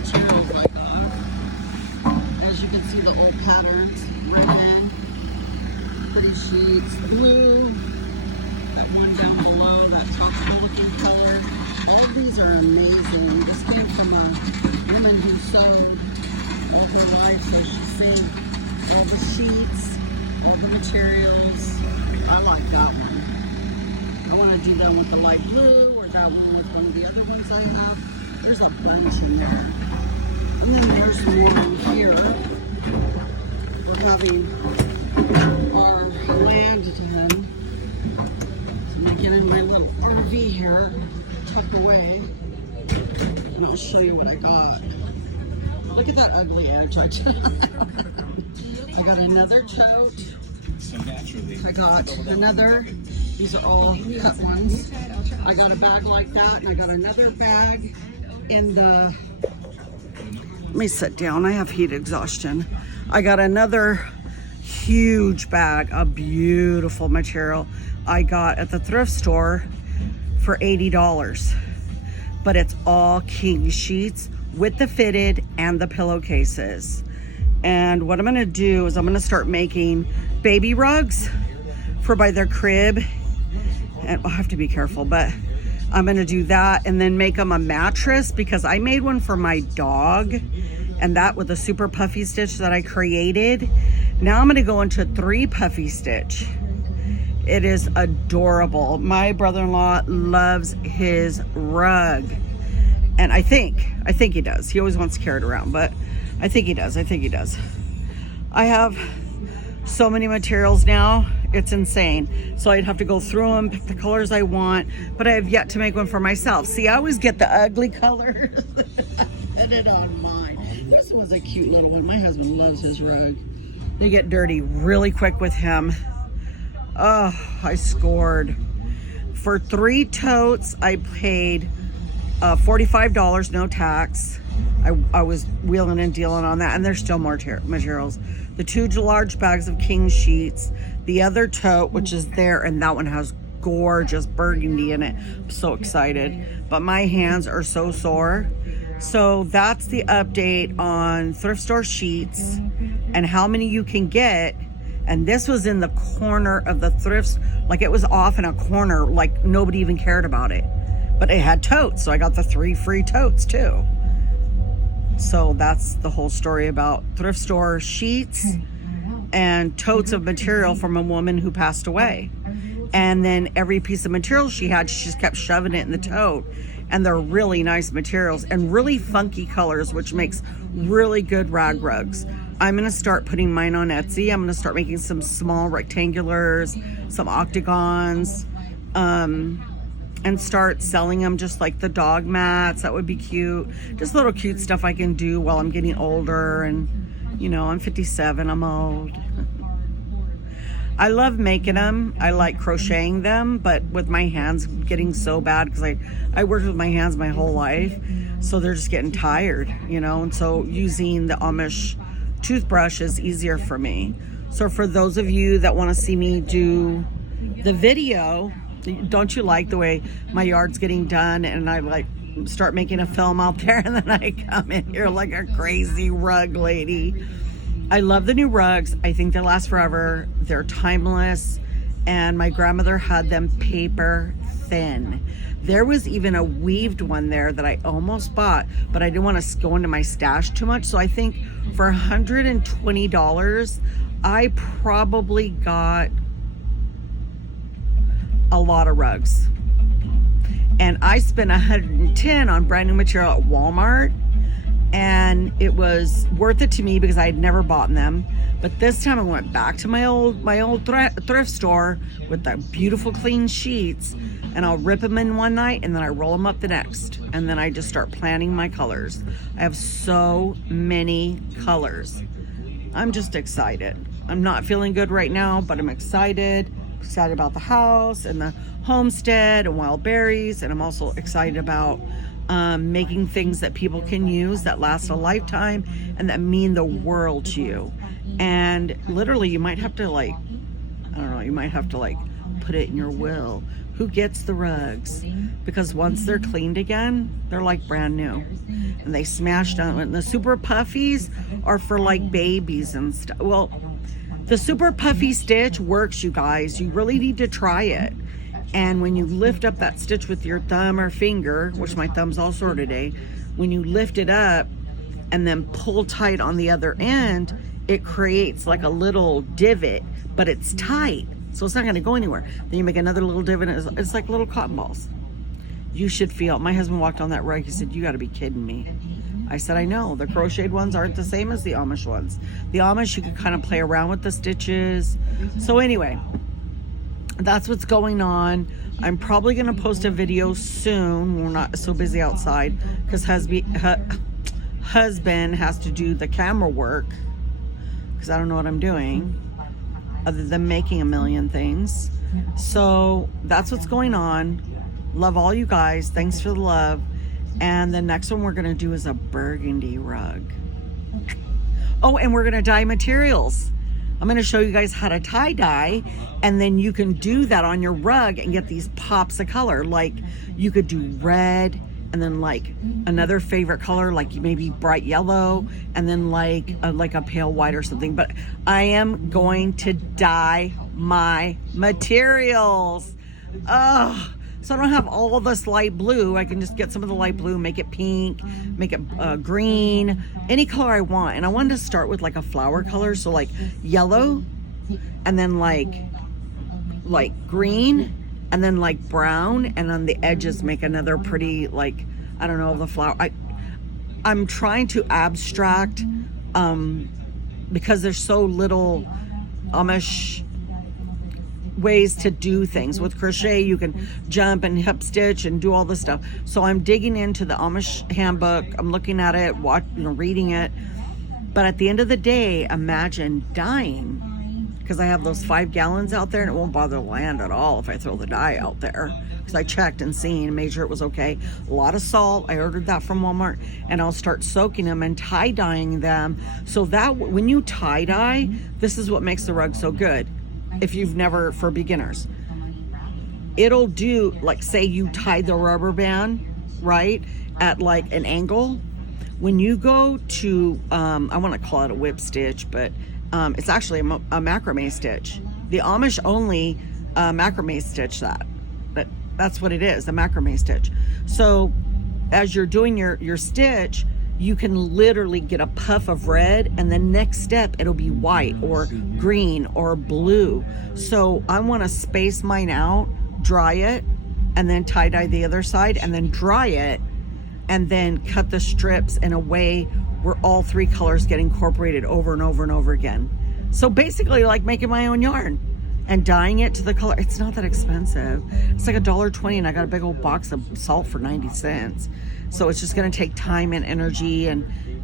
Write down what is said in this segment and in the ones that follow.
materials I got. As you can see, the old patterns, red, pretty sheets, blue, that one down below, that tropical looking color. All of these are amazing. This came from a woman who sewed with her life, so she saved all the sheets, all the materials. I like that one. I want to do that with the light blue, or that one with one of the other ones I have. There's a bunch in there. And then there's more in here. We're having our land done. So I'm going to get in my little RV here, tuck away, and I'll show you what I got. Look at that ugly edge I took. I got another tote. I got another, these are all cut ones. I got a bag like that, and I got another bag in the, let me sit down, I have heat exhaustion. I got another huge bag of beautiful material I got at the thrift store for $80. But it's all king sheets with the fitted and the pillowcases. And what I'm gonna do is I'm gonna start making baby rugs for by their crib. And I'll have to be careful, but I'm gonna do that and then make them a mattress, because I made one for my dog, and that with a super puffy stitch that I created. Now I'm gonna go into 3 puffy stitch. It is adorable. My brother-in-law loves his rug. And I think he does. He always wants to carry it around, but I think he does. I have so many materials now, it's insane. So I'd have to go through them, pick the colors I want, but I have yet to make one for myself. See, I always get the ugly colors. Put it on mine. This one's a cute little one. My husband loves his rug. They get dirty really quick with him. Oh, I scored. For 3 totes, I paid $45, no tax. I was wheeling and dealing on that, and there's still more materials. The 2 large bags of king sheets, the other tote, which is there, and that one has gorgeous burgundy in it. I'm so excited, but my hands are so sore. So that's the update on thrift store sheets and how many you can get. And this was in the corner of the thrifts, like it was off in a corner, like nobody even cared about it. But it had totes, so I got the 3 free totes too. So that's the whole story about thrift store sheets and totes of material from a woman who passed away. And then every piece of material she had, she just kept shoving it in the tote. And they're really nice materials and really funky colors, which makes really good rag rugs. I'm gonna start putting mine on Etsy. I'm gonna start making some small rectangulars, some octagons, and start selling them just like the dog mats. That would be cute. Just little cute stuff I can do while I'm getting older. And you know, I'm 57, I'm old. I love making them. I like crocheting them, but with my hands getting so bad, because I worked with my hands my whole life, so they're just getting tired, you know. And so using the Amish toothbrush is easier for me. So for those of you that want to see me do the video, don't you like the way my yard's getting done, and I like start making a film out there, and then I come in here like a crazy rug lady. I love the new rugs. I think they last forever. They're timeless, and my grandmother had them paper thin. There was even a weaved one there that I almost bought, but I didn't want to go into my stash too much. So I think for $120, I probably got a lot of rugs. And I spent $110 on brand new material at Walmart, and it was worth it to me because I had never bought them. But this time I went back to my old thrift store with the beautiful clean sheets, and I'll rip them in one night and then I roll them up the next, and then I just start planning my colors. I have so many colors. I'm just excited. I'm not feeling good right now, but I'm excited about the house and the homestead and wild berries, and I'm also excited about making things that people can use that last a lifetime and that mean the world to you. And literally you might have to, like, I don't know, you might have to like put it in your will, who gets the rugs, because once they're cleaned again, they're like brand new, and they smash down. And the super puffies are for like babies and stuff. Well, the super puffy stitch works, you guys. You really need to try it. And when you lift up that stitch with your thumb or finger, which my thumb's all sore today, when you lift it up and then pull tight on the other end, it creates like a little divot, but it's tight, so it's not going to go anywhere. Then you make another little divot, and it's like little cotton balls. You should feel. My husband walked on that rug. He said, "You got to be kidding me." I said, "I know. The crocheted ones aren't the same as the Amish ones. The Amish, you can kind of play around with the stitches." So anyway, that's what's going on. I'm probably going to post a video soon. We're not so busy outside because husband has to do the camera work, because I don't know what I'm doing other than making a million things. So that's what's going on. Love all you guys. Thanks for the love. And the next one we're going to do is a burgundy rug. Oh, and we're going to dye materials. I'm going to show you guys how to tie dye, and then you can do that on your rug and get these pops of color. Like you could do red, and then like another favorite color, like maybe bright yellow, and then like a pale white or something. But I am going to dye my materials. Oh, so I don't have all this light blue. I can just get some of the light blue, make it pink, make it green, any color I want. And I wanted to start with like a flower color, so like yellow, and then like green, and then like brown, and on the edges make another pretty, like, I don't know, the flower. I'm trying to abstract because there's so little Amish ways to do things. With crochet, you can jump and hip stitch and do all this stuff. So I'm digging into the Amish handbook. I'm looking at it, reading it. But at the end of the day, imagine dyeing, because I have those 5 gallons out there, and it won't bother the land at all if I throw the dye out there, because I checked and seen and made sure it was okay. A lot of salt. I ordered that from Walmart, and I'll start soaking them and tie dyeing them, so that when you tie dye, this is what makes the rug so good. If you've never, for beginners, it'll do, like, say you tie the rubber band right at like an angle. When you go to I want to call it a whip stitch, but it's actually a macrame stitch. The Amish only macrame stitch that. But that's what it is, a macrame stitch. So as you're doing your stitch, you can literally get a puff of red, and the next step it'll be white or green or blue. So I want to space mine out, dry it, and then tie dye the other side, and then dry it, and then cut the strips in a way where all 3 colors get incorporated over and over and over again. So basically like making my own yarn and dyeing it to the color. It's not that expensive. It's like $1.20, and I got a big old box of salt for 90 cents. So it's just going to take time and energy,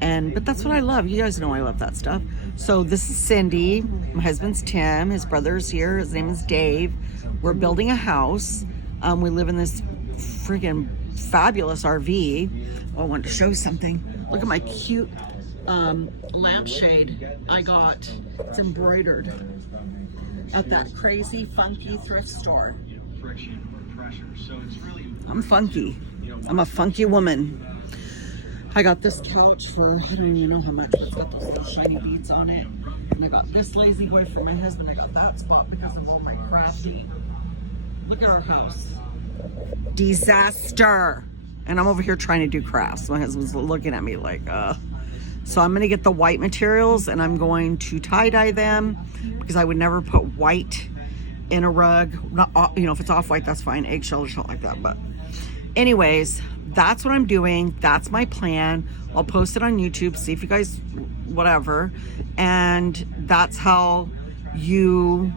but that's what I love. You guys know I love that stuff. So this is Cindy. My husband's Tim. His brother's here. His name is Dave. We're building a house. We live in this friggin' fabulous RV. Oh, I wanted to show you something. Look at my cute lampshade I got. It's embroidered at that crazy funky thrift store. I'm funky. I'm a funky woman. I got this couch for, I don't even know how much, but it's got those little shiny beads on it. And I got this lazy boy for my husband. I got that spot because of all my crafty. Look at our house. Disaster. And I'm over here trying to do crafts. My husband's looking at me like, So I'm going to get the white materials, and I'm going to tie dye them, because I would never put white in a rug. Not, if it's off white, that's fine. Eggshell or something like that. But anyways, that's what I'm doing. That's my plan. I'll post it on YouTube. See if you guys, whatever. And that's how you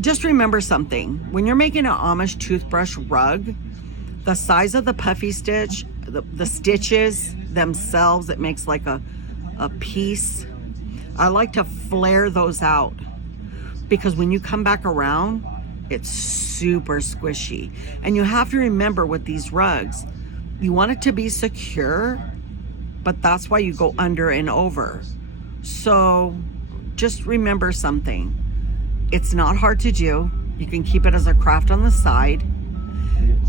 just remember something. When you're making an Amish toothbrush rug, the size of the puffy stitch, the stitches themselves, it makes like a piece. I like to flare those out, because when you come back around, it's super squishy. And you have to remember with these rugs, you want it to be secure, but that's why you go under and over. So just remember something. It's not hard to do. You can keep it as a craft on the side.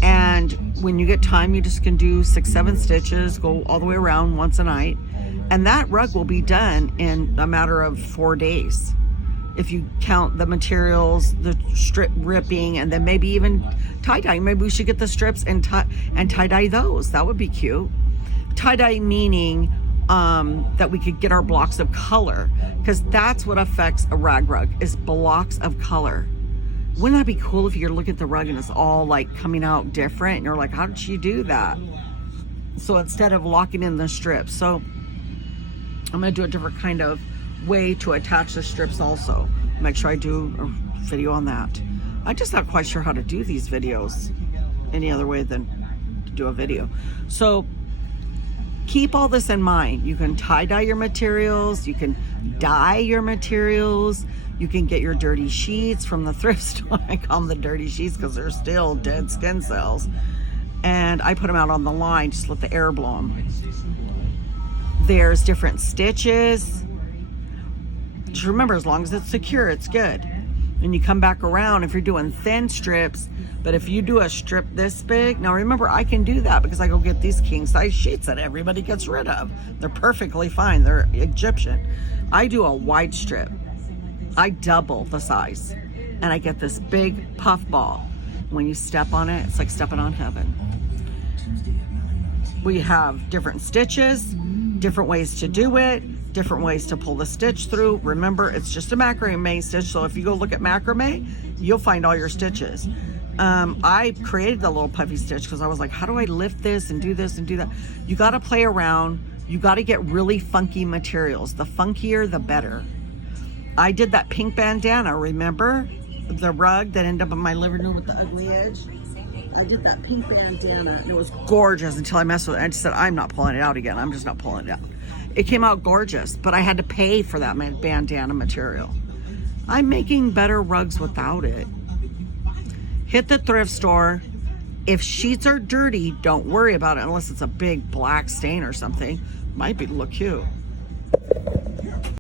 And when you get time, you just can do 6-7 stitches, go all the way around once a night. And that rug will be done in a matter of 4 days. If you count the materials, the strip ripping, and then maybe even tie-dye. Maybe we should get the strips and tie-dye those. That would be cute. Tie-dye meaning that we could get our blocks of color, because that's what affects a rag rug, is blocks of color. Wouldn't that be cool if you look at the rug and it's all like coming out different and you're like, how did she do that? So instead of locking in the strips, so I'm gonna do a different kind of way to attach the strips also. Make sure I do a video on that. I'm just not quite sure how to do these videos any other way than to do a video. So keep all this in mind. You can tie-dye your materials, you can dye your materials, you can get your dirty sheets from the thrift store. I call them the dirty sheets because they're still dead skin cells. And I put them out on the line, just let the air blow them. There's different stitches. Just remember, as long as it's secure, it's good. And you come back around if you're doing thin strips, but if you do a strip this big, now remember, I can do that because I go get these king size sheets that everybody gets rid of. They're perfectly fine. They're Egyptian. I do a wide strip. I double the size and I get this big puff ball. When you step on it, it's like stepping on heaven. We have different stitches, different ways to do it, different ways to pull the stitch through. Remember, it's just a macrame stitch, so if you go look at macrame, you'll find all your stitches. I created the little puffy stitch because I was like, how do I lift this and do that? You got to play around. You got to get really funky materials. The funkier, the better. I did that pink bandana, remember? The rug that ended up in my living room with the ugly edge. I did that pink bandana. It was gorgeous until I messed with it. I just said, I'm not pulling it out again. I'm just not pulling it out. It came out gorgeous, but I had to pay for that bandana material. I'm making better rugs without it. Hit the thrift store. If sheets are dirty, don't worry about it unless it's a big black stain or something. Might be look cute.